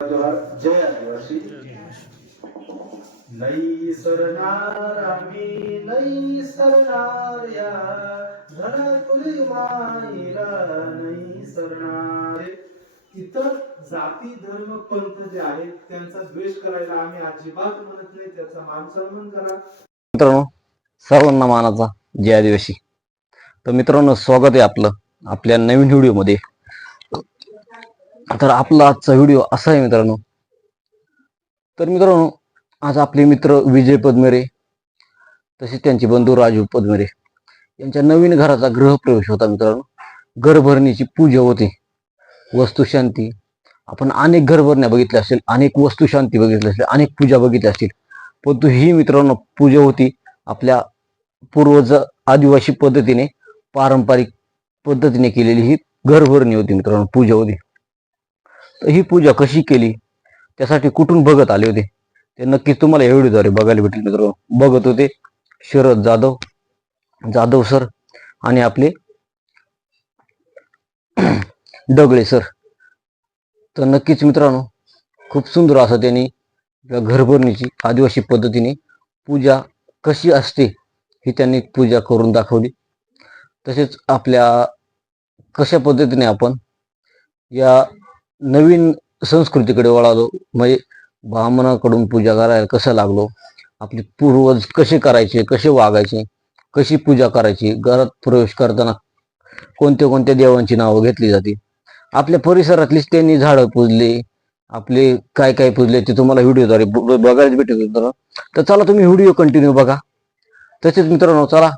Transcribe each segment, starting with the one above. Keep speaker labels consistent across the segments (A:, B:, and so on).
A: जोहार जय आदिवासी। नई सरणार आम्ही नई सरणार या। धरकुली माईला नई सरणार इतर जाती धर्म पंथ जे आहेत त्यांचा द्वेष करायला आम्ही अजिबात म्हणत नाही. त्याचा मान सन्मान करा.
B: मित्रांनो सर्वांना मानाचा जय आदिवासी. तर मित्रांनो स्वागत आहे आपलं आपल्या नवीन व्हिडिओमध्ये. तर आपला आजचा व्हिडिओ असा आहे मित्रांनो. तर मित्रांनो आज आपले मित्र विजय पद्मेरे तसेच त्यांचे बंधू राजू पद्मेरे यांच्या नवीन घराचा गृहप्रवेश होता मित्रांनो. घरभरणीची पूजा होती. वस्तुशांती आपण अनेक घरभरण्या बघितल्या असतील अनेक वस्तुशांती बघितल्या असतील अनेक पूजा बघितल्या असतील. परंतु ही मित्रांनो पूजा होती आपल्या पूर्वज आदिवासी पद्धतीने पारंपरिक पद्धतीने केलेली ही घरभरणी होती मित्रांनो पूजा होती. तर ही पूजा कशी केली? त्यासाठी कुठून बघत आले होते? ते नक्कीच तुम्हाला या व्हिडिओद्वारे बघायला भेटेल मित्र बघत होते शरद जाधव जाधव सर आणि आपले डगळे सर. तर नक्कीच मित्रांनो खूप सुंदर असं त्यांनी घरभरणीची आदिवासी पद्धतीने पूजा कशी असते ही त्यांनी पूजा करून दाखवली. तसेच आपल्या कशा पद्धतीने आपण या नवीन संस्कृतीकडे वळालो. म्हणजे ब्राह्मणाकडून पूजा करायला कसं लागलो? आपले पूर्वज कसे करायचे? कसे वागायचे? कशी पूजा करायची? घरात प्रवेश करताना कोणत्या कोणत्या देवांची नावं घेतली जाते? आपल्या परिसरातलीच त्यांनी झाडं पुजली. आपले काय काय पुजले ते तुम्हाला व्हिडिओद्वारे बघायला भेटेल मित्रांनो. तर चला तुम्ही व्हिडिओ कंटिन्यू बघा. तसेच मित्रांनो चला.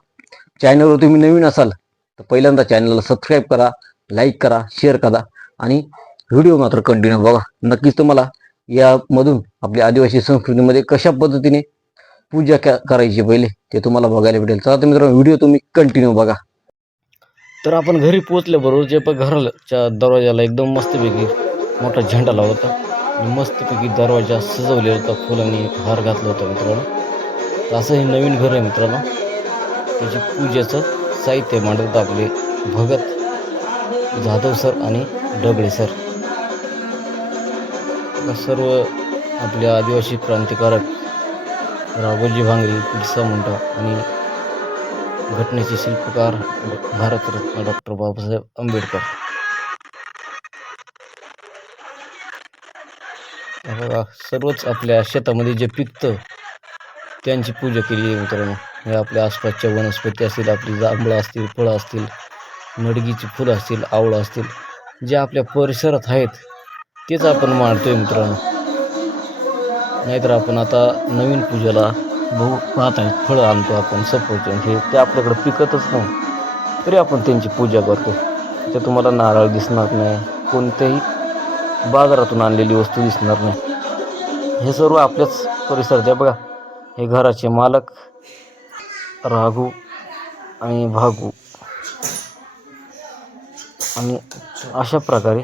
B: चॅनलवर तुम्ही नवीन असाल तर पहिल्यांदा चॅनलला सबस्क्राईब करा लाईक करा शेअर करा आणि व्हिडिओ मात्र कंटिन्यू बघा नक्कीच तुम्हाला यामधून आपल्या आदिवासी संस्कृतीमध्ये कशा पद्धतीने पूजा करायची पहिले ते तुम्हाला बघायला भेटेल. चला तर मित्रांनो व्हिडिओ तुम्ही कंटिन्यू बघा. तर आपण घरी पोचल्याबरोबर जे पण घराच्या दरवाजाला एकदम मस्तपैकी मोठा झेंडा लावला होता. मस्तपैकी दरवाजा सजवलेला होता फुलांनी हार घातला होता मित्रांनो. तर असं हे नवीन घर आहे मित्रांनो. त्याची पूजेचं साहित्य मांडत आपले भगत जाधव सर आणि डबळे सर. का सर्व आपल्या आदिवासी क्रांतिकारक राघोजी भांगरे बिरसा मुंडा आणि घटनेचे शिल्पकार भारतरत्न डॉक्टर बाबासाहेब आंबेडकर. सर्वच आपल्या शेतामध्ये जे पिकतं त्यांची पूजा केली आहे मित्रांनो. हे आपल्या आसपासच्या वनस्पती असतील आपली जांभळं असतील फळं असतील नडगीची फुलं असतील आवळं असतील जे आपल्या परिसरात आहेत तेच आपण मांडतोय मित्रांनो. नाहीतर आपण आता नवीन पूजेला बहु पाहत आहेत फळं आणतो आपण सफरचंद हे ते आपल्याकडे पिकतच नाही. तरी आपण त्यांची पूजा करतो. ते तुम्हाला नारळ दिसणार नाही. कोणत्याही बाजारातून आणलेली वस्तू दिसणार नाही. हे सर्व आपल्याच परिसरात आहे बघा. हे घराचे मालक राघू आणि भागू. आणि अशा प्रकारे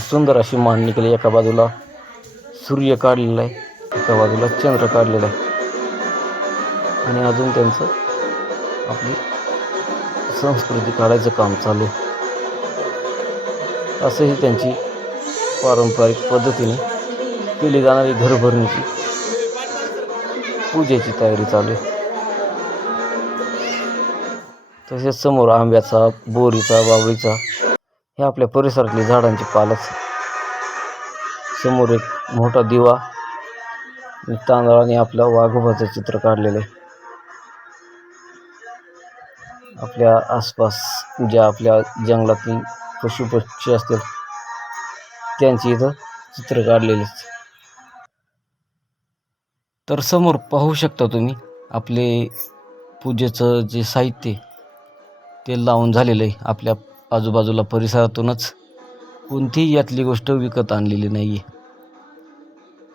B: सुंदर अशी मांडणी केली एका बाजूला. सूर्य काढलेला आहे एका बाजूला चंद्र काढलेला आहे. आणि अजून त्यांचं आपली संस्कृती काढायचं काम चालू आहे. असंही त्यांची पारंपरिक पद्धतीने केली जाणारी घरभरणीची पूजेची तयारी चालू आहे. तसेच समोर आंब्याचा बोरीचा बाबळीचा हे आपल्या परिसरातली झाडांची पालच समोर एक मोठा दिवा तांदळाने आपल्या वाघोबाचं चित्र काढलेलं आहे. आपल्या आसपास ज्या आपल्या जंगलातील पशु पक्षी असतील त्यांची इथं चित्र काढलेलीच तर समोर पाहू शकता तुम्ही आपले पूजेचं जे साहित्य ते लावून झालेलं आहे. आपल्या आजूबाजूला परिसरातूनच कोणतीही यातली गोष्ट विकत आणलेली नाही आहे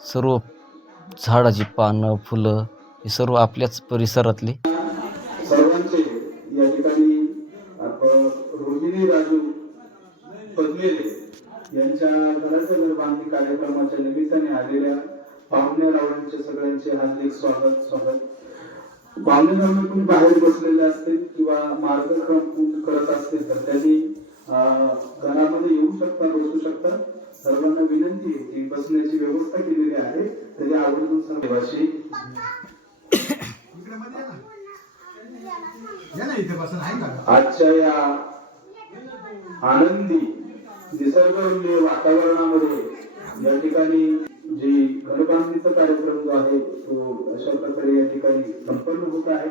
B: सर्व झाडाची पानं फुलं हे सर्व आपल्याच परिसरातले.
A: सर्वांचे या ठिकाणी रोहिणी राजू पद्मेरे यांच्या घराच्या घर बांधणी कार्यक्रमाच्या निमित्ताने आलेल्या पाहुण्या रावणांचे सगळ्यांचे हार्दिक स्वागत स्वागत. रावणे कोणी बाहेर बसलेले असतील किंवा मार्गक्रम कोणी करत असतील तर त्यांनी अं, घरामध्ये येऊ शकता बसू शकता. सर्वांना विनंती आहे की बसण्याची व्यवस्था केलेली आहे. तरी आवर्जून सर्वांशी आजच्या या आनंदी निसर्गरम्य वातावरणामध्ये या ठिकाणी जे घरबांधणीचा कार्यक्रम जो आहे तो अशा प्रकारे या ठिकाणी संपन्न होत आहे.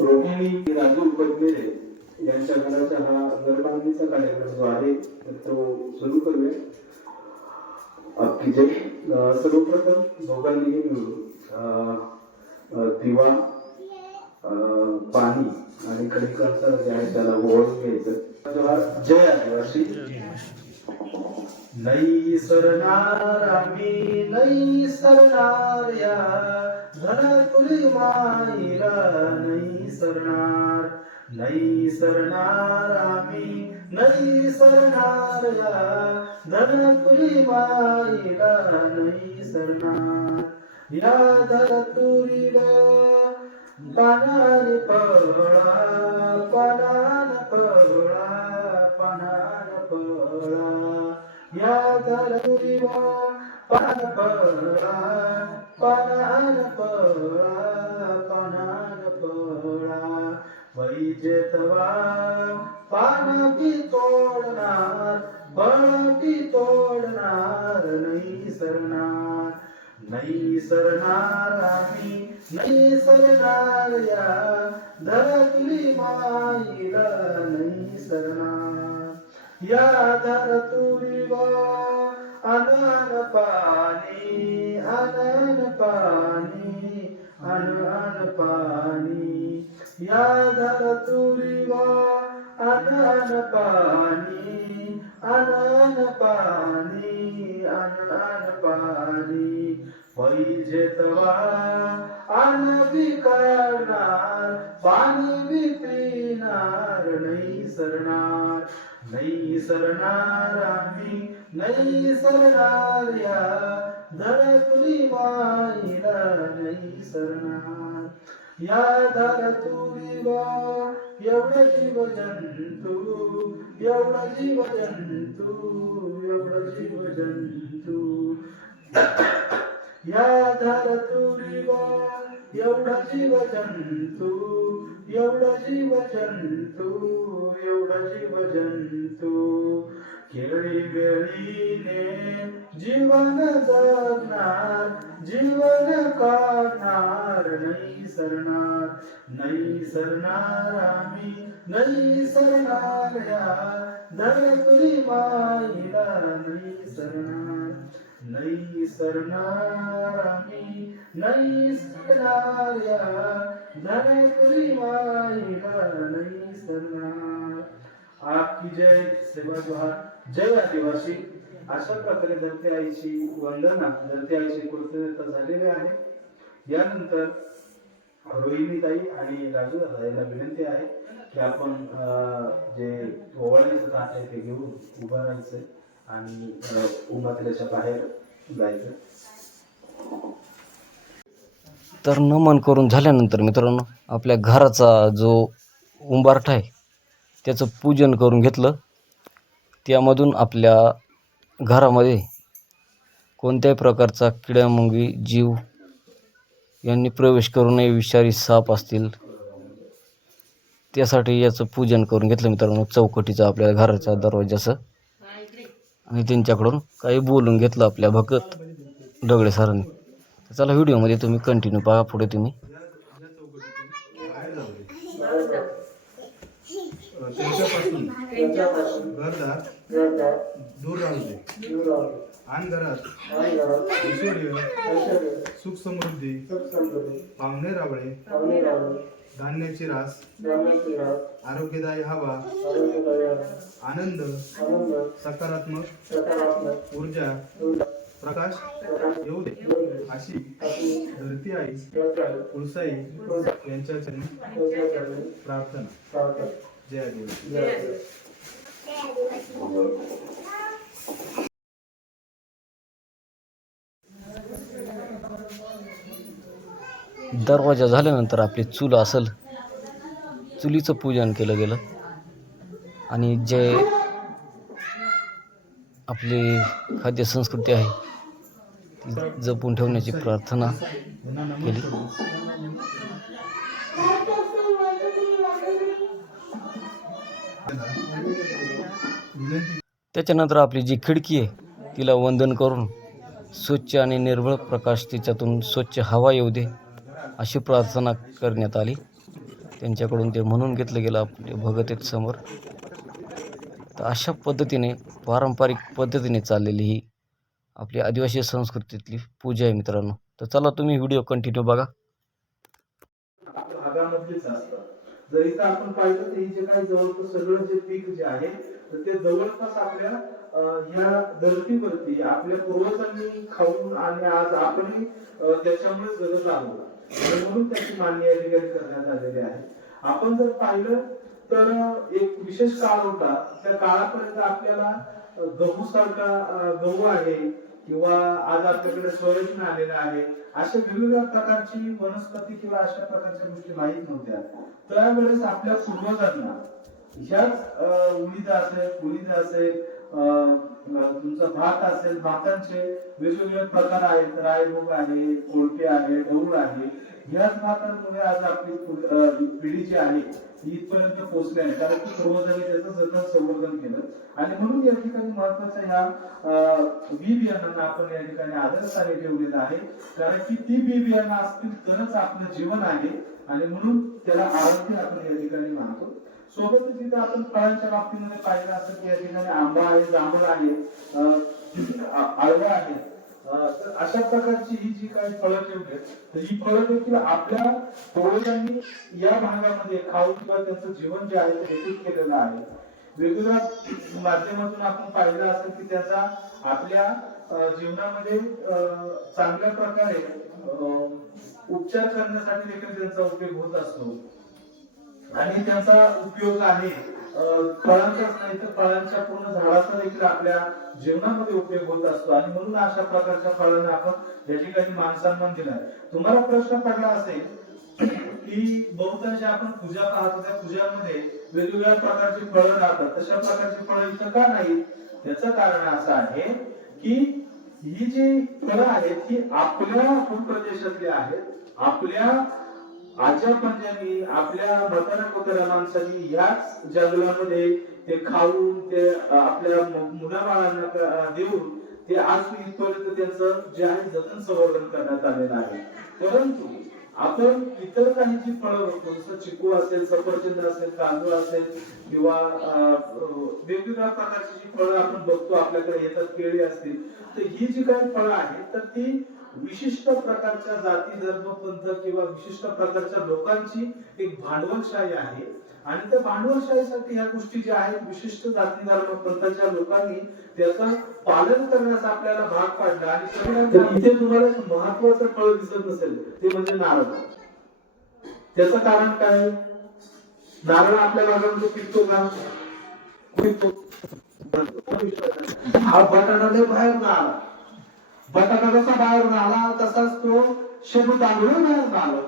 A: रोहिणी राजू पद्मेरे यांच्या घराचा हा घरबांधणीचा कार्यक्रम जो आहे तो सुरू करूया. आपली जे सर्वप्रथम दोघांनी मिळून अं, दिवा अं, पाणी आणि कधी जे आहे त्याला ओळख घ्यायचं. जय जय आदिवासी नाही सरणार आम्ही नाही सरणार या धरतुली माईला नाही सरणार नाही सरणार आम्ही नाही सरणार या धरतुली माईला नाही सरणार या धरतुरीला पानाने पळा पानान पवळा पानान पवळा पानान वैजेतवा पान की तोडणार फळ की तोडणार नाही सरणार. नाही सरणार आम्ही नाही सरणार या धरतली माईला नाही सरणार. या धरतू पाणी अन अन पाणी. या धरतुरीवा अन अन पाणी अन अन पाणी अन अन पाणी. पैजे तवा अन बी करणार पाणी बी पिणार नाही सरणार नाही सरणार आम्ही नाही सरणार या धरतुली माईला नाही सरणार या धरतुलीवा एवढं जीव जंतू एवढं जीव जंतू एवढं जीव जंतू या धरतुरीवर एवढं जीव जंतू एवढं जीव जंतू एवढं जीव जंतू. केळी बेळीने जीवन जगणार, जीवन काढणार नाही सरणार नाही सरणार आम्ही, नाही सरणार या धरतुरी माईला. नाही सरणार नाही सरणार आम्ही, नाही सरणार या धरतुरी माईला. नाही सरणार. आपकी जय सेवा जोहार जय आदिवासी अशा प्रकारे धरती आईची वंदना धरती आईची कृतज्ञता झालेली आहे. यानंतर रोहिणी ताई आणि राजू दादा यांना विनंती आहे की आपण जे ओवाळण्याचं ताट आहे ते घेऊन उभं राहायचं आणि उमातल्याच्या बाहेर जायचं.
B: तर नमन करून झाल्यानंतर मित्रांनो आपल्या घराचा जो उंबारठा आहे त्याचं पूजन करून घेतलं. त्यामधून आपल्या घरामध्ये कोणत्याही प्रकारचा किड्यामुंगी जीव यांनी प्रवेश करू नये विषारी साप असतील त्यासाठी याचं पूजन करून घेतलं मित्रांनो. चौकटीचं आपल्या घराच्या दरवाजाचं आणि त्यांच्याकडून काही बोलून घेतलं आपल्या भगत दगडे सरांनी. तर चला व्हिडिओमध्ये तुम्ही कंटिन्यू पहा. पुढे तुम्ही.
C: त्यांच्यापासून. घरदार दूर राहू दे. आणि घरात. सुख समृद्धी. पाहुणे रावळे. धान्याची रास. आरोग्यदायी हवा. आनंद. सकारात्मक. ऊर्जा. प्रकाश. येऊ दे. अशी धरती आई. कुळसाई. यांच्या चरणी प्रार्थना. जय देव
B: दरवाजा झाल्यानंतर आपली चूल असेल चुलीचं पूजन केलं गेलं. आणि जे आपली खाद्य संस्कृती आहे ती जपून ठेवण्याची प्रार्थना केली. त्याच्यानंतर आपली जी खिडकी आहे तिला वंदन करून स्वच्छ आणि निर्मळ प्रकाश तिच्यातून स्वच्छ हवा येऊ दे अशी प्रार्थना करण्यात आली. त्यांच्याकडून ते म्हणून घेतलं गेलं आपले भगत समोर. तर अशा पद्धतीने पारंपरिक पद्धतीने चाललेली ही आपली आदिवासी संस्कृतीतली पूजा आहे मित्रांनो. तर चला तुम्ही व्हिडिओ कंटिन्यू बघा.
A: जर इथं आपण पाहिलं तर हे जे काही जवळपास सगळं जे पीक जे आहे तर ते जवळपास आपल्या ह्या धर्तीवरती आपल्या पूर्वजांनी खाऊन आणि आज आपणही त्याच्यामुळे जगत आहोत. म्हणून त्याची मान्य या ठिकाणी करण्यात आलेली आहे. आपण जर पाहिलं तर एक विशेष काळ होता. त्या काळापर्यंत आपल्याला गहू सारखा गहू आहे किंवा आज आपल्याकडे सोयाबीन आलेलं आहे. अशा वेगवेगळ्या प्रकारची वनस्पती किंवा अशा प्रकारच्या गोष्टी माहीत नव्हत्या. त्यावेळेस आपल्या पूर्वजांना ह्याच अं, उडीद असेल उडीद असेल अं, तुमचा भात असेल भातांचे वेगवेगळे प्रकार आहेत. रायभोग आहे कोळपे आहे डौळ आहे. ह्याच भातांमुळे आज आपली पिढी जी आहे इथपर्यंत पोहोचली आहे. कारण की पूर्वजांनी त्याचं जतन संवर्धन केलं. आणि म्हणून या ठिकाणी महत्त्वाच्या ह्या बी बियाणांना आपण या ठिकाणी आदरस्थानी ठेवलेलं आहे. कारण की ती बी बियाणं असतील तरच आपलं जीवन आहे. आणि म्हणून त्याला आरोग्य आपण या ठिकाणी मानतो. सोबतच इथे आपण फळांच्या बाबतीमध्ये पाहिलं असं की या ठिकाणी आंबा आहे जांभूळ आहे आळवा आहे. तर अशा प्रकारची ही जी काही फळं ठेवली आहेत, ही फळं देखील आपल्या पूर्वजांनी या भागामध्ये खाऊ किंवा त्यांचं जीवन जे आहे ते व्यतीत केलेलं आहे. वेगवेगळ्या माध्यमातून आपण पाहिलं असेल की त्याचा आपल्या जीवनामध्ये अं, चांगल्या प्रकारे अं, उपचार करण्यासाठी देखील त्यांचा उपयोग होत असतो. आणि त्याचा उपयोग आहे. फळांचाच नाही तर फळांच्या पूर्ण झाडाचा देखील आपल्या जीवनामध्ये उपयोग होत असतो. आणि म्हणून अशा प्रकारच्या फळांना आपण या ठिकाणी मान दिला तुम्हाला प्रश्न पडला असेल की बहुतांश आपण पूजा पाहतो त्या पूजामध्ये वेगवेगळ्या प्रकारची फळं राहतात. तशा प्रकारची फळं इथं का नाही त्याचं कारण असं आहे की ही जी फळं आहेत ही आपल्या भूप्रदेशातली आहेत. आपल्या आजच्या पंजाबी आपल्या म्हाताऱ्या कोताऱ्या माणसांनी याच जंगलामध्ये ते खाऊन ते आपल्या मुलाबाळांना देऊन ते आज इथपर्यंत त्यांचं जे आहे जतन संवर्धन करण्यात आलेलं आहे. परंतु आपण इतर काही जी फळं बघतो जसं चिकू असेल सफरचंद असेल तांदूळ असेल किंवा वेगवेगळ्या प्रकारची जी फळं आपण बघतो आपल्याकडे येतात केळी असतील तर ही जी काही फळं आहेत तर ती विशिष्ट प्रकारच्या जाती धर्म पंथ किंवा विशिष्ट प्रकारच्या लोकांची एक भांडवलशाही आहे. आणि त्या भांडवलशाहीसाठी ह्या गोष्टी ज्या आहेत विशिष्ट जाती धर्म पंथाच्या लोकांनी त्याचा पालन करण्यास आपल्याला भाग पाडला. आणि इथे तुम्हाला एक महत्वाचं फळ दिसत नसेल ते म्हणजे नारळ. त्याचं कारण काय? नारळ आपल्या भागामध्ये पिकतो का? पिकतो. हा बटाटा बाहेर नारळ. बटाटा जसा बाहेरून आला तसाच तो शेबू तांदूळ बाहेरून आला.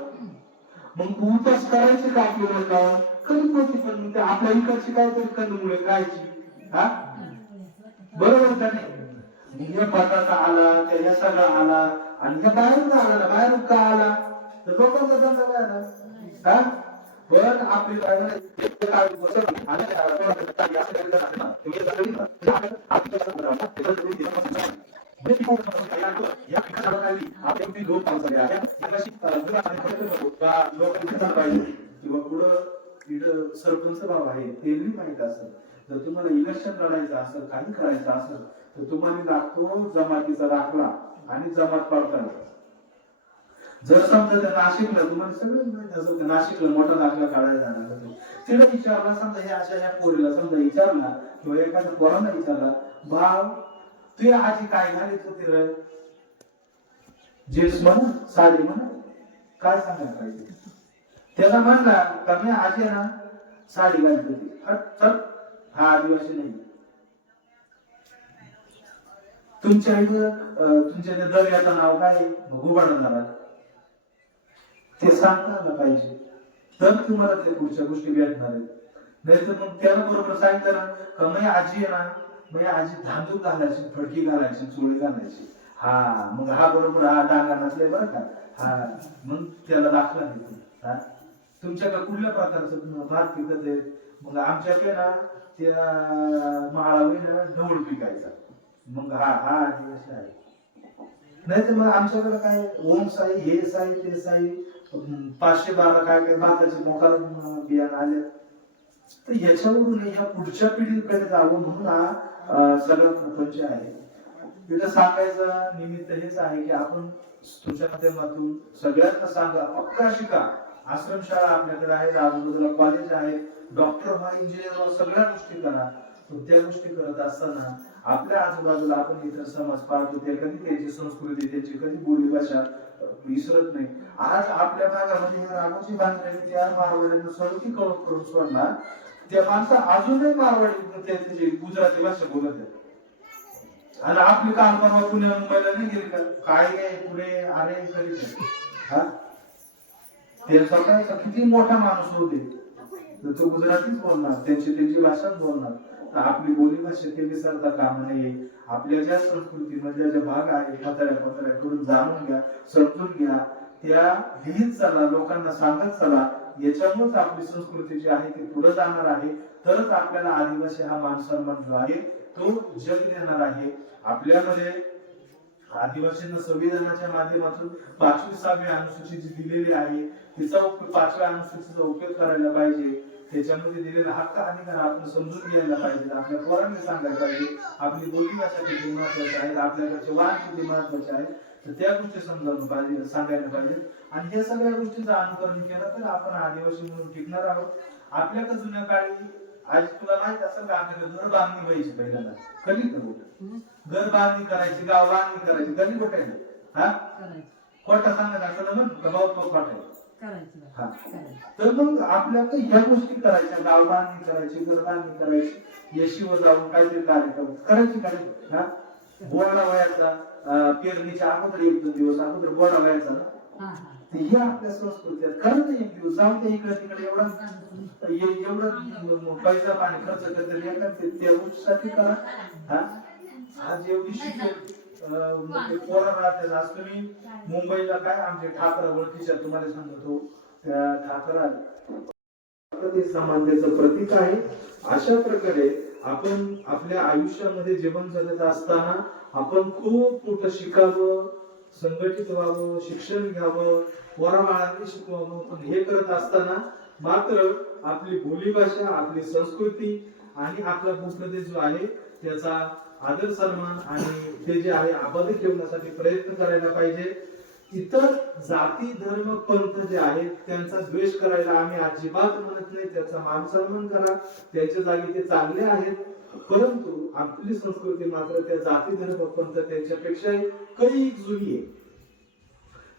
A: मग उपास करायची का आपल्याला का? कधी होती पण ते आपल्या इकडची काहीतरी कंदमुळे खायची. हा? बरोबर का नाही? हे बटाटा आला त्या ह्या सगळा आला आणि हे बाहेरून आला बाहेरून का आला? तर लोकांचा धंदा काय आला हा? पण आपली ड्रायव्हर आणि पिकवून या पिकाखाली आपल्या आहे. पाहिजे किंवा पुढं सरपंच भाव आहे ते माहीत असेल जर तुम्हाला इलेक्शन लढायचं असेल काही करायचं असेल तर तुम्हाला लागतो जमातीचा दाखला आणि जमात पडताना जर समजा त्या नाशिकला तुम्हाला सगळं माहीत असेल नाशिकला मोठा दाखला काढायला जाणार असेल तिला विचारला समजा हे अशा ह्या पोरीला समजा विचारला किंवा एखाद्या पोरांना विचारला भाव तुझ्या आजी काय घालीत होती र जीन्स म्हण साडी म्हण काय सांगायला पाहिजे? त्याला म्हणला का मी आजी ना साडी घालत होती. चल हा आदिवासी नाही. तुमच्या इथं तुमच्या त्या दर्याचं नाव काय आहे? घुबाडणारा ते सांगता आलं पाहिजे. तर तुम्हाला ते पुढच्या गोष्टी भेटणार आहेत. नाही तर मग त्याला बरोबर सांगितलं ना का मी आजी आहे ना मग आजी धांदूक घालायची फडकी घालायची चोळी घालायची. हा मग हा बरोबर हा डांगा नसले बरं का? हा मग त्याला दाखला देतो तुमच्याकडे कुठल्या प्रकारचं भात पिकत आहे मग आमच्याकडे ना त्या माळावी ना ढवळ पिकायचा. मग हा हा आदिवासी आहे. नाही तर मग आमच्याकडे काय ओम साई हे साई ते साई पाचशे बारा काय काय भाताचे मोकाला बियाणं आले तर याच्यावरून ह्या पुढच्या पिढीकडे जावं म्हणून हा अं, महत्त्वाचे आहे. तिथं सांगायचं निमित्त हेच आहे की आपण तुझ्या माध्यमातून सगळ्यांना सांगा पक्का शिका. आश्रमशाळा आपल्याकडे आहेत आजूबाजूला कॉलेज आहे डॉक्टर व्हा इंजिनियर व्हा सगळ्या गोष्टी करा. त्या गोष्टी करत असताना आपल्या आजूबाजूला आपण इतर समाज पाहतो ते कधी त्यांची संस्कृती त्यांची कधी बोली भाषा विसरत नाही. आज आपल्या भागामध्ये हे रामोजी बांधलेले त्या मारवाड्यांना सळकी कळून करून सोडणार. त्या माणसं अजूनही मारवाडी त्याची गुजराती भाषा बोलत आहेत. आणि आपली काम परवा पुण्या मुंबईला नाही गेली का? काय काय पुढे अरे करीत हा? ते स्वतः किती मोठा माणूस होते तर तो गुजरातीच बोलणार त्यांची त्यांची भाषाच बोलणार. तर आपली बोली भाषा ते विसरता काम नाही आपल्या ज्या संस्कृतीमधल्या ज्या भाग आहे पत्र्या म्हाताऱ्याकडून जाणून घ्या समजून घ्या. त्या लिहित चला लोकांना सांगत चला याच्यामुळेच आपली संस्कृती जी आहे ती पुढे जाणार आहे. तरच आपल्याला आदिवासी हा मान जो आहे तो जग देणार आहे. आपल्यामध्ये आदिवासींना संविधानाच्या माध्यमातून पाचवी सहावी अनुसूची जी दिलेली आहे तिचा उपयोग पाचव्या अनुसूचीचा उपयोग करायला पाहिजे. त्याच्यामध्ये दिलेला हक्क आणि आपण समजून घ्यायला पाहिजे. आपल्या पोरांनी सांगायला पाहिजे. आपली बोली भाषा किती महत्वाची आहे? आपल्याकडचे वाण किती महत्त्वाचे आहेत तर त्या गोष्टी समजावून पाहिजे सांगायला पाहिजे. आणि या सगळ्या गोष्टींचं अनुकरण केलं तर आपण आदिवासी म्हणून टिकणार आहोत. आपल्याकडे जुन्या काळी आज तुला माहीत असेल का आपल्याकडे घर बांधणी व्हायची पहिल्यांदा. कधी तर घर बांधणी करायची गाव बांधणी करायची कधी भेटायची हा? खोटा सांगत असं म्हण का भाऊ तो खोटा हा. तर मग आपल्याकडे ह्या गोष्टी करायच्या गाव बांधणी करायची घर बांधणी करायची. यशिव जाऊन काहीतरी कार्यक्रम करायची करायची हा? व्हायचा. अं, पेरणीच्या अगोदर एक दोन दिवस अगोदर बोळा व्हायचा ना? तर हे आपल्या संस्कृती आहेत खरं नाही एक दिवस जाऊन ते इकडे तिकडे एवढा एवढं पैसा पाणी खर्च करतात एका ते- त्या गोष्टीसाठी करा. हा? आज एवढी शिकेल पोरा राहतात आज तुम्ही मुंबईला काय आमचे ठाकरा ओळखीच्या तुम्हाला सांगतो. त्या ठाकरा ते समानतेचं प्रतीक आहे. अशा प्रकारे आपण आपल्या आयुष्यामध्ये जीवन जगत असताना आपण खूप मोठं शिकावं संघटित व्हावं शिक्षण घ्यावं वरामाळाने शिकवावं. पण हे करत असताना मात्र आपली बोलीभाषा आपली संस्कृती आणि आपला भूप्रदेश जो आहे त्याचा आदर सन्मान आणि ते जे आहे अबाधित ठेवण्यासाठी प्रयत्न करायला पाहिजे. इतर जाती धर्म पंथ जे आहेत त्यांचा द्वेष करायला आम्ही अजिबात म्हणत नाही. त्याचा मान सन्मान करा. त्यांच्या जागी ते चांगले आहेत. परंतु आपली संस्कृती मात्र त्या जाती धर्म पंथ त्यांच्यापेक्षा कधी जुनी आहे.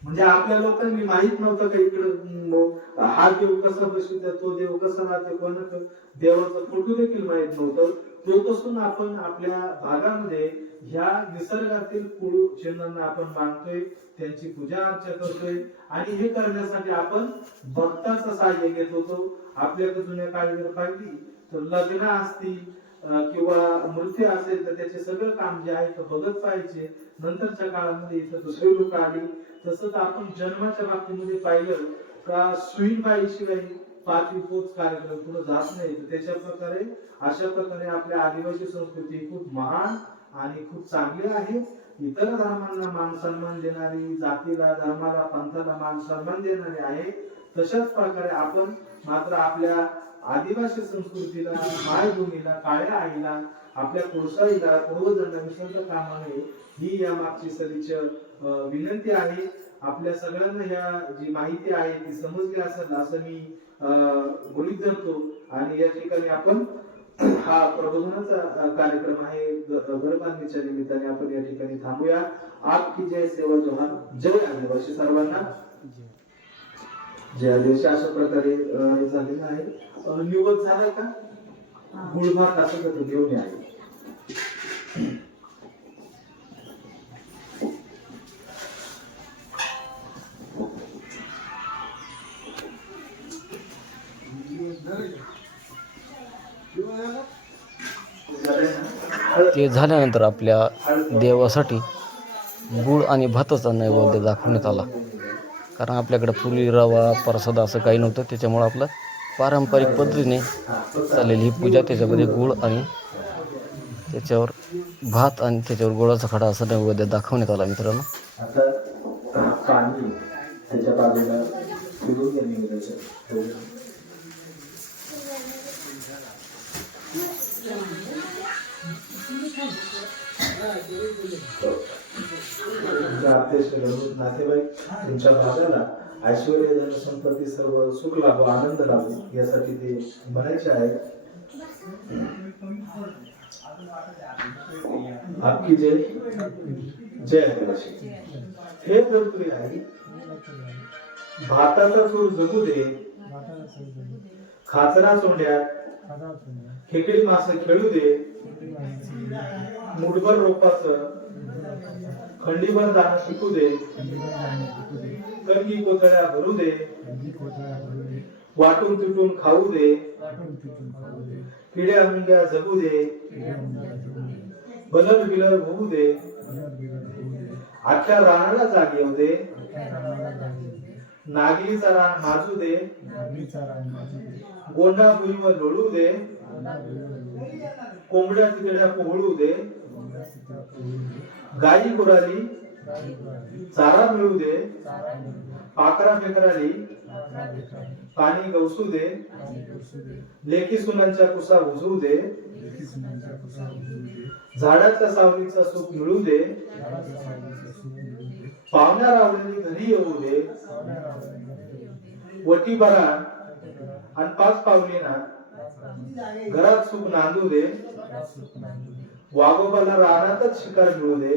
A: म्हणजे आपल्या लोकांनी माहीत नव्हतं का इकडं हा देव कसा बसवितात तो देव कसा राहते कोणाचं देवाचं फोटो देखील माहीत नव्हतं. तो पासून आपण आपल्या भागामध्ये ह्या निसर्गातील कुळ चिन्हांना आपण मानतोय त्यांची पूजा अर्चा करतोय आणि हे करण्यासाठी आपण भक्ताचं सहाय्य घेत होतो. आपल्याकडे जुन्या काळी जर पाहिली तर लग्न असतील किंवा मृत्यू असेल तर त्याचे सगळं काम जे आहे ते बघत पाहिजे. नंतरच्या काळामध्ये इथं दुसरी लोक आली. तसंच आपण जन्माच्या बाबतीमध्ये पाहिलं का सुईबाई शिवाय पाचवी पोच कार्यक्रम पुढे जात नाही. तर त्याच्या प्रकारे अशा प्रकारे आपल्या आदिवासी संस्कृती खूप महान आणि खूप चांगली आहे. इतर धर्मांना मान सन्मान देणारी जातीला धर्माला पंथाला मान सन्मान देणारी आहे. तशाच प्रकारे आपण मात्र आपल्या आदिवासी संस्कृतीला मायभूमीला काळ्या आईला आपल्या कोळसाईला पूर्वजांना विसरता कामा नये ही या मागची सदिच विनंती आहे. आपल्या सगळ्यांना ह्या जी माहिती आहे ती समजली असेल असं मी अं, धरतो आणि या ठिकाणी आपण हा प्रबोधनाचा कार्यक्रम आहे घरबांधणीच्या घर निमित्ताने आपण या ठिकाणी थांबूया. आपकी जय सेवा जोहार जय आदिवासी सर्वांना. जय आदिवासी अशा प्रकारे हे झालेलं आहे निवड झालाय का? गुळभात असं तर घेऊन ना?
B: ते झाल्यानंतर आपल्या देवासाठी गुळ आणि भाताचा नैवेद्य दाखवण्यात आला. कारण आपल्याकडं पुरी रवा प्रसाद असं काही नव्हतं. त्याच्यामुळं आपलं पारंपरिक पद्धतीने चाललेली ही पूजा. त्याच्यामध्ये गुळ आणि त्याच्यावर भात आणि त्याच्यावर गुळाचा खडा असं नैवेद्य दाखवण्यात आला मित्रांनो.
A: तुमच्या पाणी म्हणजे नातेवाईक तुमच्या भागाला ऐश्वर्य धनसंपत्ती सर्व सुख लाभो आनंद लाभो यासाठी ते म्हणायचे आहे. आपकी जय. जय आदिवासी हे धरतुरी आई भाताचा चूर जगू दे. खाचरा चोंड्यात खेकडी मास खेळू दे. मुठभर रोपाचं खंडीभर दाणं शिकू दे. कंगी कोथळ्या भरू दे. वाटून तुटून खाऊ दे. किड्या मुंग्या जगू दे. बलर बिलर होऊ दे. अख्ख्या राणाला जाग येऊ दे. नागलीचा रान माजू दे. गोंडा भुईवर लोळू दे. कोंबड्या तिकड्या पोहळू दे. गाई गुराली चारा मिळू दे पाकरा फेकराली पाणी गवसू दे लेकी सुनांच्या कुसा उजवू दे झाडाच्या सावलीचा सुख मिळू दे पाहुण्या रावलेली घरी येऊ दे वटी बरा आणि पाच पावलीना घरात सुख नांदू दे वाघोबाला रानातच शिकार मिळू दे.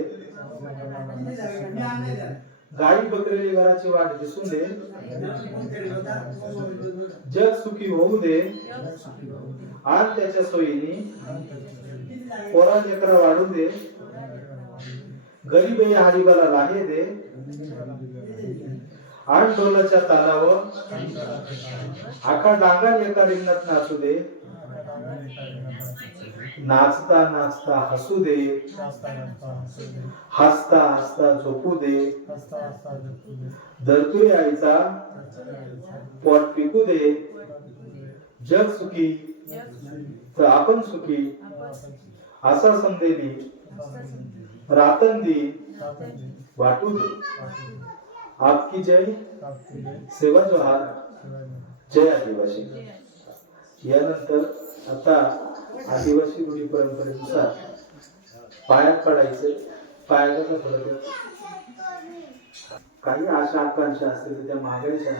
A: गाई बकरेली घराची वाट दिसून दे. जग सुखी होऊ दे. आज त्याच्या सोयीने पोरा लेकरा वाढू दे. गरीब या हरिबाला लाहे दे. आठ डोलाच्या तालावर आखा डांगा एका रिंगणात नाचू दे. नाचता नाचता हसू दे. हसता हसता झोपू दे. धरतुरी आईचा पोट पिकू दे. जग सुखी. तर आपण सुखी. असा संदेली रातंदी वाटू दे. आपकी जय. सेवा जोहार. जय आदिवासी. यानंतर आता आदिवासी रूढी परंपरेनुसार पायात पडायचं पाया कसा पडत काही आशा आकांक्षा असतील तर त्या मागायच्या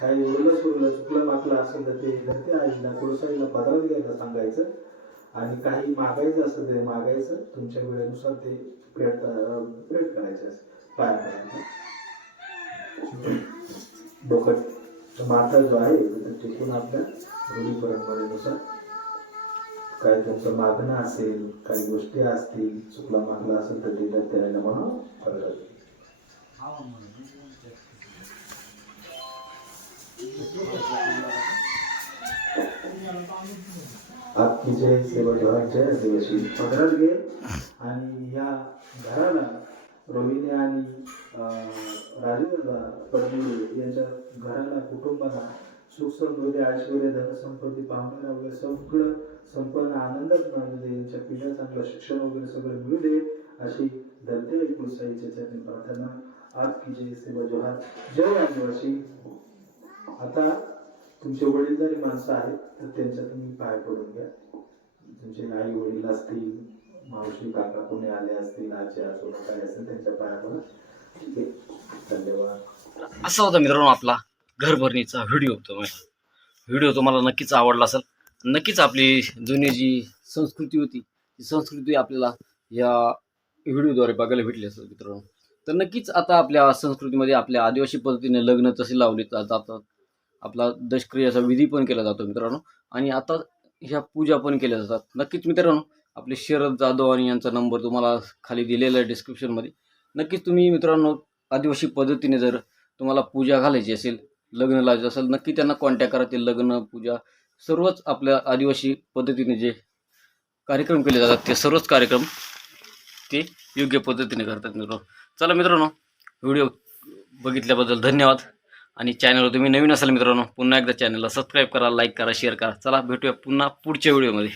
A: काही उरलं सुरलं चुकलं माकलं असेल तर ते धरते आईला थोडंसं आईला पदरात घ्यायला सांगायचं. आणि काही मागायचं असेल ते मागायचं. तुमच्या वेळेनुसार ते प्रेट प्रेट करायचे असते पाया पडायचं. डोकट माता जो आहे तर टिकून आपल्या रूढी परंपरेनुसार काही त्यांचं मागणं असेल काही गोष्टी असतील चुकला मागला असेल तर ते त्याला म्हणून परत आपकी जय सेवा जोहार पदरात घे. आणि या घराला रोहिणी आणि अं, राजेंद्र पडवी यांच्या घराला कुटुंबाला सुख समृद्धी ऐश्वर धनसंपत्ती पाहुण्याला वगैरे सगळं संपन्न आनंदात मिळू यांच्या पिढ्या चांगलं शिक्षण वगैरे सगळं मिळू दे अशी धरते कुलसाईच्या चरणी प्रार्थना. आज की जय सेवा जोहार. जय आदिवासी. आता तुमचे वडीलधारी माणसं आहेत तर त्यांच्या तुम्ही पाय पडून घ्या. तुमचे आई वडील असतील मावशी काका कोणी आले असतील आजी आजोबा काय असतील त्यांच्या पाया पडा. ठीक आहे. धन्यवाद.
B: असा होता मित्रांनो आपला घरभरणीचा व्हिडिओ तो. व्हिडिओ तुम्हाला नक्कीच आवडला असेल नक्कीच आपली जुनी जी संस्कृती होती ती संस्कृती आपल्याला या व्हिडिओद्वारे बघायला भेटली असेल मित्रांनो. तर नक्कीच आता आपल्या संस्कृतीमध्ये आपल्या आदिवासी पद्धतीने लग्न तसे लावले जातात. आपला दशक्रियाचा विधी पण केला जातो मित्रांनो. आणि आता ह्या पूजा पण केल्या जातात. नक्कीच मित्रांनो आपले शरद जाधव आणि यांचा नंबर तुम्हाला खाली दिलेला आहे डिस्क्रिप्शनमध्ये नक्कीच तुम्ही मित्रांनो आदिवासी पद्धतीने जर तुम्हाला पूजा घालायची असेल लग्न लावायचं असेल नक्की त्यांना कॉन्टॅक्ट करा. ते लग्न पूजा सर्वच आपल्या आदिवासी पद्धतीने जे कार्यक्रम केले जातात ते सर्वच कार्यक्रम ते योग्य पद्धतीने करतात मित्रांनो. चला मित्रांनो व्हिडिओ बघितल्याबद्दल धन्यवाद. आणि चॅनलवर तुम्ही नवीन असाल मित्रांनो पुन्हा एकदा चॅनलला सबस्क्राईब करा लाईक करा शेअर करा. चला भेटूया पुन्हा पुढच्या व्हिडिओमध्ये.